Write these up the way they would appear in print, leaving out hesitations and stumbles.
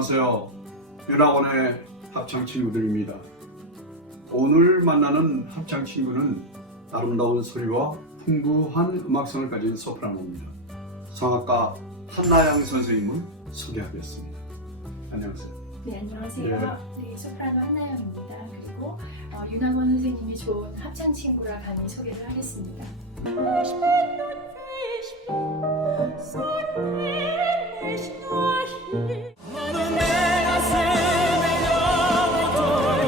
안녕하세요. 윤학원의 합창 친구들입니다. 오늘 만나는 합창 친구는 아름다운 소리와 풍부한 음악성을 가진 소프라노입니다. 성악가 한나영 선생님을 소개하겠습니다. 안녕하세요. 네, 안녕하세요. 네, 소프라노 한나영입니다. 그리고 윤학원 선생님이 좋은 합창 친구라 감히 소개를 하겠습니다. 너는 내 가슴에 영원토록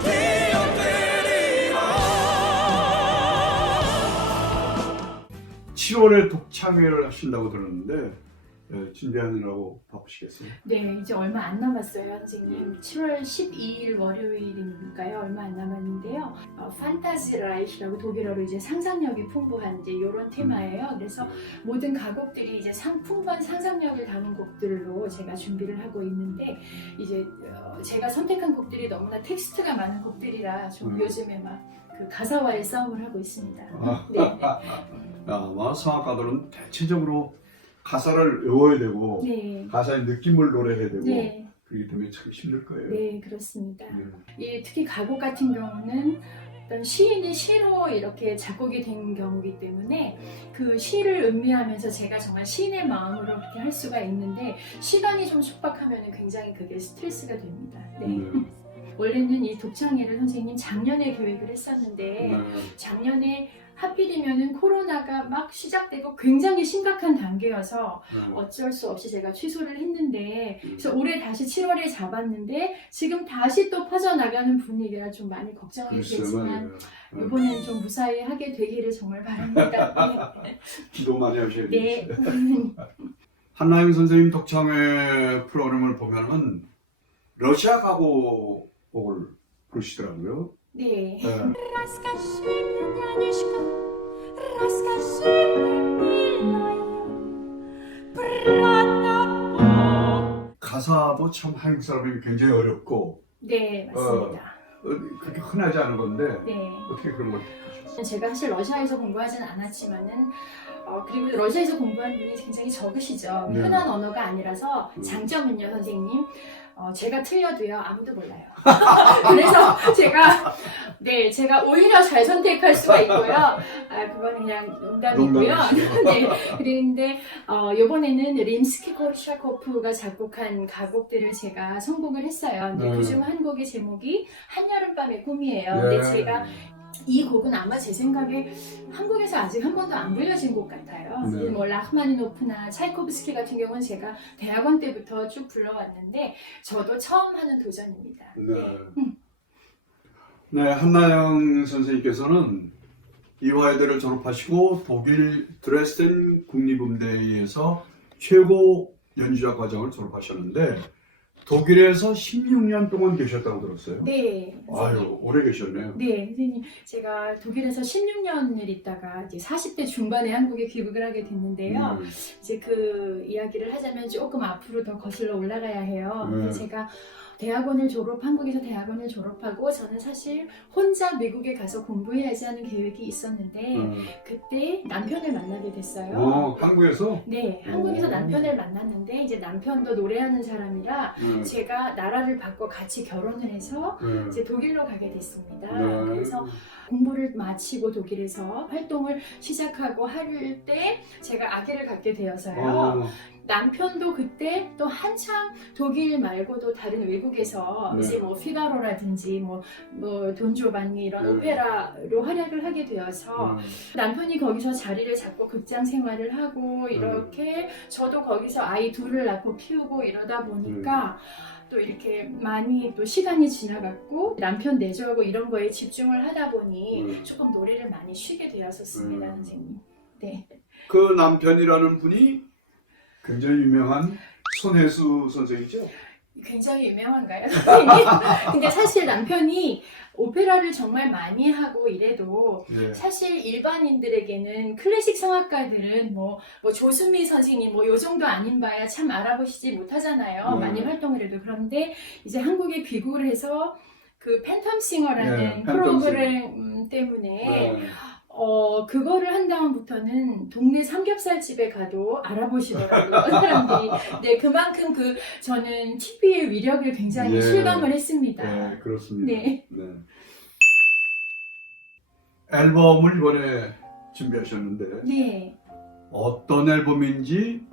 기억되리라. 7월에 독창회를 하신다고 들었는데 준비하느라고 바쁘시겠어요? 네, 이제 얼마 안 남았어요, 선생님. 7월 12일 월요일이니까요. 얼마 안 남았는데요. 판타지라이히라고 독일어로 이제 상상력이 풍부한 이제 이런 테마예요. 그래서 모든 가곡들이 이제 풍부한 상상력을 담은 곡들로 제가 준비를 하고 있는데 이제 제가 선택한 곡들이 너무나 텍스트가 많은 곡들이라 좀 요즘에 막 그 가사와의 싸움을 하고 있습니다. 네. 아마 성악가들은 대체적으로 가사를 외워야 되고 네. 가사의 느낌을 노래해야 되고 네. 그렇기 때문에 참 힘들 거예요. 네, 그렇습니다. 네. 특히 가곡 같은 경우는 어떤 시인의 시로 이렇게 작곡이 된 경우이기 때문에 그 시를 음미하면서 제가 정말 시인의 마음으로 그렇게 할 수가 있는데 시간이 좀 촉박하면 굉장히 그게 스트레스가 됩니다. 네. 원래는 이 독창회를 선생님 작년에 계획을 했었는데 작년에 하필이면은 코로나가 막 시작되고 굉장히 심각한 단계여서 어쩔 수 없이 제가 취소를 했는데 그래서 올해 다시 7월에 잡았는데 지금 다시 또 퍼져나가는 분위기라 좀 많이 걱정이 되지만 이번엔 좀 무사히 하게 되기를 정말 바랍니다. 네. 기도 많이 하셔야 네. 되겠어요. 한나영 선생님 독창회 프로그램을 보면은 러시아 가곡을 부르시더라고요. 네. Расскажи мне, нянюшка, расскажи мне, милая, про 가사도 참 한국 사람이 굉장히 어렵고 네, 맞습니다. 그렇게 흔하지 않은 건데 네. 어떻게 그런 걸 제가 사실 러시아에서 공부하진 않았지만은 그리고 러시아에서 공부한 분이 굉장히 적으시죠. 네. 흔한 언어가 아니라서 장점은요, 선생님. 제가 틀려도요 아무도 몰라요. 그래서 제가 오히려 잘 선택할 수가 있고요. 그건 그냥 농담이고요. 네. 그런데 이번에는 림스키-코르샤코프가 작곡한 가곡들을 제가 선곡을 했어요. 근데 그중 한 곡의 제목이 한여름밤의 꿈이에요. 근데 제가 이 곡은 아마 제 생각에 한국에서 아직 한 번도 안 불려진 곡 같아요. 네. 뭐 라흐마니노프나 차이코프스키 같은 경우는 제가 대학원 때부터 쭉 불러왔는데 저도 처음 하는 도전입니다. 네, 한나영 선생님께서는 이화여대를 졸업하시고 독일 드레스덴 국립음대에서 최고 연주자 과정을 졸업하셨는데 독일에서 16년 동안 계셨다고 들었어요? 네. 아유, 오래 계셨네요. 네, 선생님. 제가 독일에서 16년을 있다가 이제 40대 중반에 한국에 귀국을 하게 됐는데요. 이제 그 이야기를 하자면 조금 앞으로 더 거슬러 올라가야 해요. 제가 한국에서 대학원을 졸업하고 저는 사실 혼자 미국에 가서 공부해야지 하는 계획이 있었는데 그때 남편을 만나게 됐어요. 한국에서? 네, 한국에서 남편을 만났는데 이제 남편도 노래하는 사람이라 제가 나라를 바꿔 같이 결혼을 해서 이제 독일로 가게 됐습니다. 그래서 공부를 마치고 독일에서 활동을 시작하고 할 때 제가 아기를 갖게 되어서요. 남편도 그때 또 한창 독일 말고도 다른 외국에서 이제 뭐 피가로라든지 뭐 돈조반니 이런 오페라로 활약을 하게 되어서 남편이 거기서 자리를 잡고 극장 생활을 하고 이렇게 저도 거기서 아이 둘을 낳고 키우고 이러다 보니까 또 이렇게 많이 또 시간이 지나갔고 남편 내조하고 이런 거에 집중을 하다 보니 조금 노래를 많이 쉬게 되었었습니다, 선생님. 네. 그 남편이라는 분이 굉장히 유명한 손혜수 선생이죠? 굉장히 유명한가요, 선생님? 근데 사실 남편이 오페라를 정말 많이 하고 이래도 사실 일반인들에게는 클래식 성악가들은 뭐 조수미 선생님 뭐 요 정도 아닌 바야 참 알아보시지 못하잖아요. 많이 활동을 해도. 그런데 이제 한국에 귀국을 해서 그 팬텀싱어라는 프로그램 때문에 그거를 한 다음부터는 동네 삼겹살집에 가도 알아보시더라고요. 사람들이. 네, 그만큼 저는 TV의 위력을 굉장히 예. 실감을 했습니다. 네, 그렇습니다. 네. 네. 앨범을 이번에 준비하셨는데 네. 어떤 앨범인지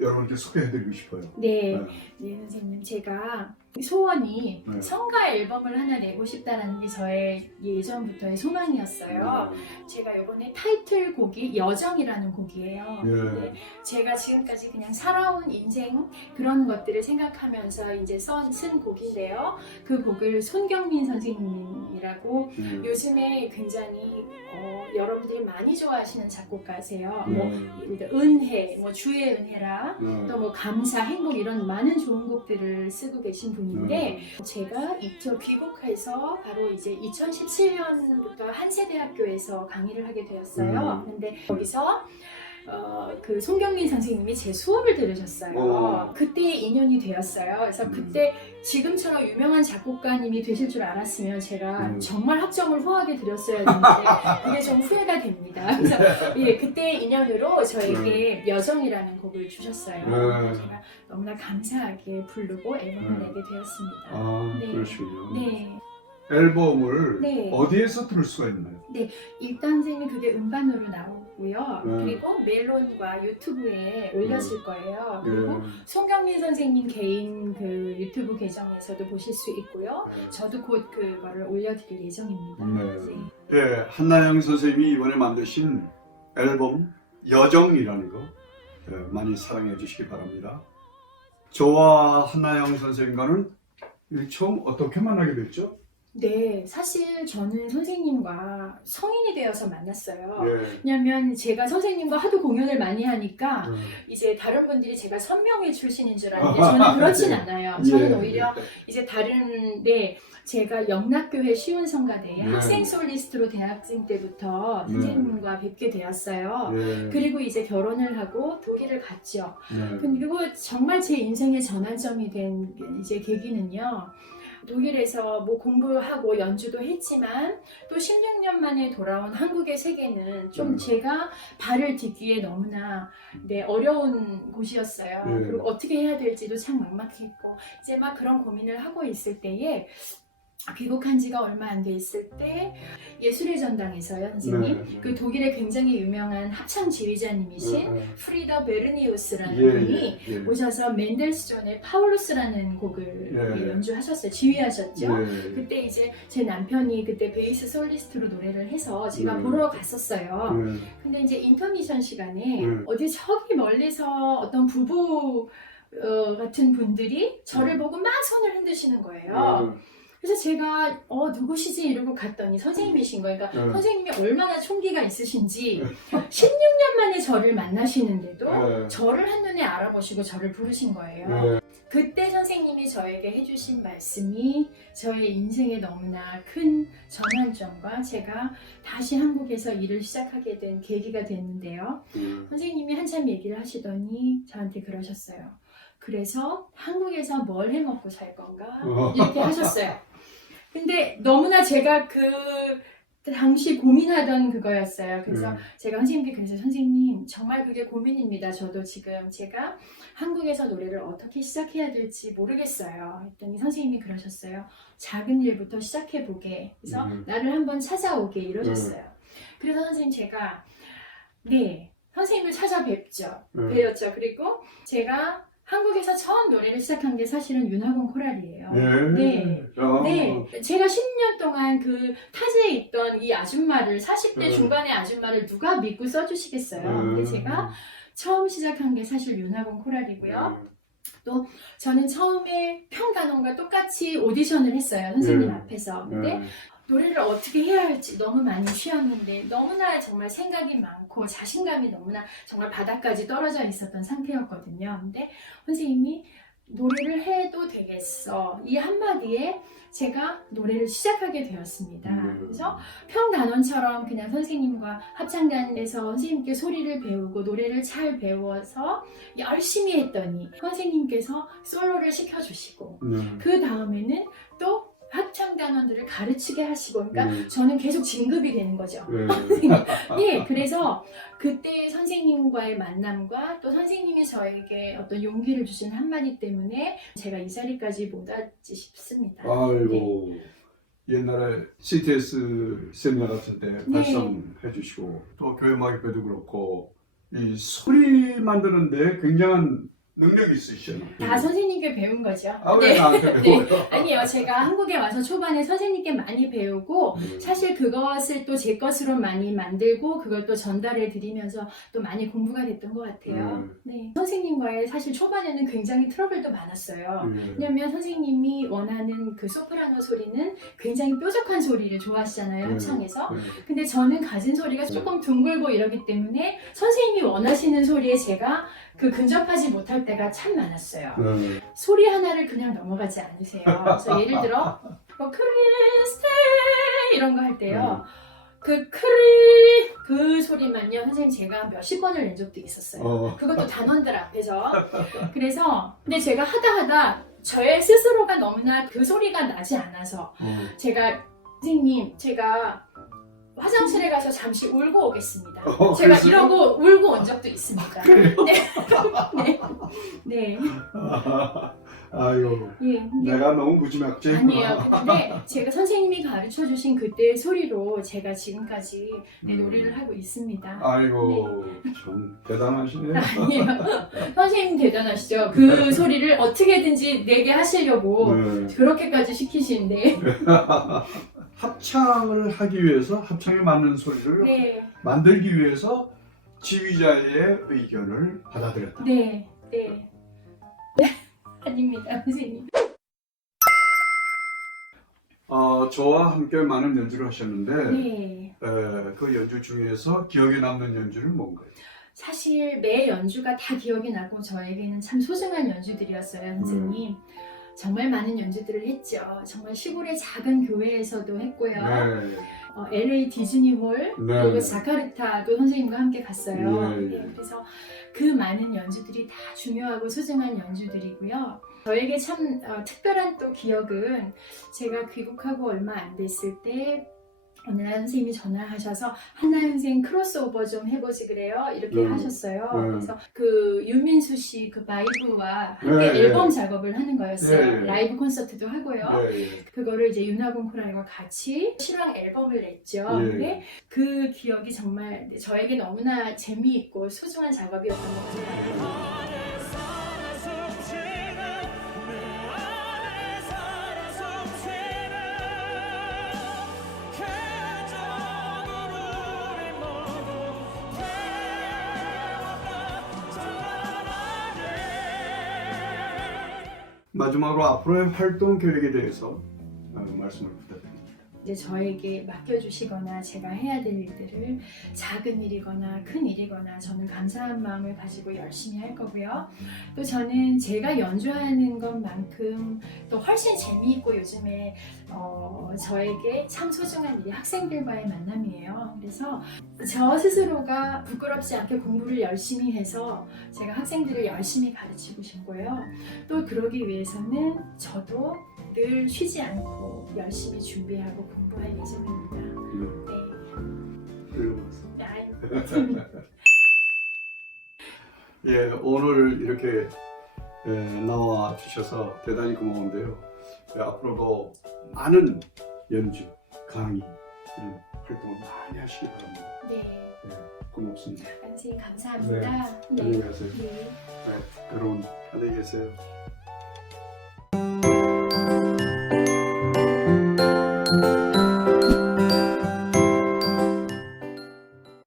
여러분께 소개해드리고 싶어요. 네. 네. 네, 선생님. 제가 소원이 네. 성가 앨범을 하나 내고 싶다라는 게 저의 예전부터의 소망이었어요. 제가 이번에 타이틀곡이 여정이라는 곡이에요. 예. 네, 제가 지금까지 그냥 살아온 인생 그런 것들을 생각하면서 이제 쓴 곡인데요. 그 곡을 손경민 선생님이라고 예. 요즘에 굉장히 여러분들이 많이 좋아하시는 작곡가세요. 예. 뭐 예를 들어 은혜, 뭐 주의 은혜라, 네. 또 뭐 감사, 행복 이런 많은 좋은 곡들을 쓰고 계신 분인데 제가 귀국해서 바로 이제 2017년부터 한세대학교에서 강의를 하게 되었어요. 근데 거기서 그 손경민 선생님이 제 수업을 들으셨어요. 그때 인연이 되었어요. 그래서 그때 지금처럼 유명한 작곡가님이 되실 줄 알았으면 제가 정말 학점을 후하게 드렸어야 되는데 그게 좀 후회가 됩니다. 그래서 예, 그때 인연으로 저에게 여정이라는 곡을 주셨어요. 그래서 제가 너무나 감사하게 부르고 앨범을 내게 되었습니다. 아, 네. 그러시군요. 네. 앨범을 네. 어디에서 들을 수가 있나요? 일단 선생님 그게 음반으로 나오고요. 네. 그리고 멜론과 유튜브에 올려질 거예요. 그리고 예. 손경민 선생님 개인 그 유튜브 계정에서도 보실 수 있고요. 저도 곧 그거를 올려드릴 예정입니다. 네. 예, 한나영 선생님이 이번에 만드신 앨범 여정이라는 거 많이 사랑해 주시기 바랍니다. 저와 한나영 선생님과는 처음 어떻게 만나게 됐죠? 네, 사실 저는 선생님과 성인이 되어서 만났어요. 예. 왜냐면 제가 선생님과 하도 공연을 많이 하니까 이제 다른 분들이 제가 선명회 출신인 줄 아는데 저는 그렇진 않아요. 저는 예. 오히려 이제 제가 영락교회 시온성가대에 학생 솔리스트로 대학생 때부터 선생님과 뵙게 되었어요. 예. 그리고 이제 결혼을 하고 독일을 갔죠. 네. 그리고 정말 제 인생의 전환점이 된 이제 계기는요. 독일에서 뭐 공부하고 연주도 했지만 또 16년 만에 돌아온 한국의 세계는 좀 제가 발을 딛기에 너무나 어려운 곳이었어요. 그리고 어떻게 해야 될지도 참 막막했고 이제 막 그런 고민을 하고 있을 때에 귀국한 지가 얼마 안 돼 있을 때 예술의 전당에서요 선생님 그 독일의 굉장히 유명한 합창 지휘자님이신 프리더 베르니우스라는 분이 오셔서 멘델스존의 파울루스라는 곡을 연주하셨어요. 지휘하셨죠. 그때 이제 제 남편이 그때 베이스 솔리스트로 노래를 해서 제가 보러 갔었어요. 근데 이제 인터미션 시간에 어디 저기 멀리서 어떤 부부 같은 분들이 저를 보고 막 손을 흔드시는 거예요. 그래서 제가 누구시지 이러고 갔더니 선생님이신 거예요. 그러니까 선생님이 얼마나 총기가 있으신지 16년 만에 저를 만나시는데도 저를 한눈에 알아보시고 저를 부르신 거예요. 그때 선생님이 저에게 해주신 말씀이 저의 인생에 너무나 큰 전환점과 제가 다시 한국에서 일을 시작하게 된 계기가 됐는데요. 선생님이 한참 얘기를 하시더니 저한테 그러셨어요. 그래서 한국에서 뭘 해먹고 살 건가? 이렇게 하셨어요. 근데 너무나 제가 그 당시 고민하던 그거였어요. 그래서 제가 선생님께 그래서 선생님 정말 그게 고민입니다. 저도 지금 제가 한국에서 노래를 어떻게 시작해야 될지 모르겠어요. 했더니 선생님이 그러셨어요. 작은 일부터 시작해보게. 그래서 나를 한번 찾아오게 이러셨어요. 그래서 선생님 제가 선생님을 찾아뵙죠. 뵈었죠. 그리고 제가 한국에서 처음 노래를 시작한 게 사실은 윤학원 코랄이에요. 제가 10년 동안 그 타지에 있던 이 아줌마를 40대 중반의 아줌마를 누가 믿고 써주시겠어요. 근데 제가 처음 시작한 게 사실 윤학원 코랄이고요. 또 저는 처음에 평단원과 똑같이 오디션을 했어요. 선생님 앞에서. 근데 노래를 어떻게 해야 할지 너무 많이 쉬었는데 너무나 정말 생각이 많고 자신감이 너무나 정말 바닥까지 떨어져 있었던 상태였거든요. 근데 선생님이 노래를 해도 되겠어. 이 한마디에 제가 노래를 시작하게 되었습니다. 그래서 평단원처럼 그냥 선생님과 합창단에서 선생님께 소리를 배우고 노래를 잘 배워서 열심히 했더니 선생님께서 솔로를 시켜주시고 그 다음에는 또 합창단원들을 가르치게 하시고, 그러니까 네. 저는 계속 진급이 되는 거죠. 네. 네, 그래서 그때 선생님과의 만남과 또 선생님이 저에게 어떤 용기를 주신 한마디 때문에 제가 이 자리까지 못 왔지 싶습니다. 아이고 옛날에 CTS 세미나 같은 데 네. 발성해 주시고 또 교회음악회도 그렇고 이 소리 만드는데 굉장한 능력이 있으시잖아요. 다 선생님께 배운 거죠. 아, 왜 나한테 배워요? 아니요, 제가 한국에 와서 초반에 선생님께 많이 배우고 사실 그것을 또 제 것으로 많이 만들고 그걸 또 전달해 드리면서 또 많이 공부가 됐던 것 같아요. 네. 선생님과의 사실 초반에는 굉장히 트러블도 많았어요. 왜냐면 선생님이 원하는 그 소프라노 소리는 굉장히 뾰족한 소리를 좋아하시잖아요, 합창에서. 근데 저는 가진 소리가 조금 둥글고 이러기 때문에 선생님이 원하시는 소리에 제가 그 근접하지 못할 때가 참 많았어요. 소리 하나를 그냥 넘어가지 않으세요. 그래서 예를 들어 뭐 크리스테 이런 거 할 때요. 그 소리만요. 선생님 제가 몇십 번을 낸 적도 있었어요. 그것도 단원들 앞에서. 그래서 근데 제가 하다 저의 스스로가 너무나 그 소리가 나지 않아서 제가 선생님 제가 화장실에 가서 잠시 울고 오겠습니다. 제가 그랬어요? 이러고 울고 온 적도 있습니다. 네. 네. 아이고 예. 근데 내가 너무 무지막지했구나. 아니에요. 근데 제가 선생님이 가르쳐 주신 그때의 소리로 제가 지금까지 노래를 하고 있습니다. 아이고 참 대단하시네요. 아니에요. 선생님 대단하시죠. 그 소리를 어떻게든지 내게 하시려고 네. 그렇게까지 시키시는데. 합창을 하기 위해서 합창에 맞는 소리를 네. 만들기 위해서 지휘자의 의견을 받아들였다. 네. 네. 아닙니다, 선생님. 저와 함께 많은 연주를 하셨는데 네. 그 연주 중에서 기억에 남는 연주는 뭔가요? 사실 매 연주가 다 기억이 나고 저에게는 참 소중한 연주들이었어요, 선생님. 정말 많은 연주들을 했죠. 정말 시골의 작은 교회에서도 했고요. 네. LA 디즈니홀 네. 그리고 자카르타도 선생님과 함께 갔어요. 네. 네, 그래서 그 많은 연주들이 다 중요하고 소중한 연주들이고요. 저에게 참 특별한 또 기억은 제가 귀국하고 얼마 안 됐을 때 어느 날 선생님이 전화하셔서 한나영 선생님 크로스오버 좀 해보지 그래요? 이렇게 하셨어요. 그래서 그 유민수 씨 그 바이브와 함께 앨범 작업을 하는 거였어요. 라이브 콘서트도 하고요. 그거를 이제 윤하군 코랄과 같이 실황 앨범을 냈죠. 근데 그 기억이 정말 저에게 너무나 재미있고 소중한 작업이었던 것 같아요. 마지막으로 앞으로의 활동 계획에 대해서 말씀을 부탁드립니다. 이제 저에게 맡겨주시거나 제가 해야 될 일들을 작은 일이거나 큰 일이거나 저는 감사한 마음을 가지고 열심히 할 거고요. 또 저는 제가 연주하는 것만큼 또 훨씬 재미있고 요즘에 저에게 참 소중한 일이 학생들과의 만남이에요. 그래서 저 스스로가 부끄럽지 않게 공부를 열심히 해서 제가 학생들을 열심히 가르치고 싶고요. 또 그러기 위해서는 저도 늘 쉬지 않고 열심히 준비하고 공부할 예정입니다. 네. 예, 오늘 이렇게 나와 주셔서 대단히 고마운데요. 앞으로도 많은 연주, 강의 이런 활동을 많이 하시기 바랍니다. 네. 고맙습니다. 선생님 감사합니다. 안녕히 가세요. 네. 여러분 안녕히 계세요.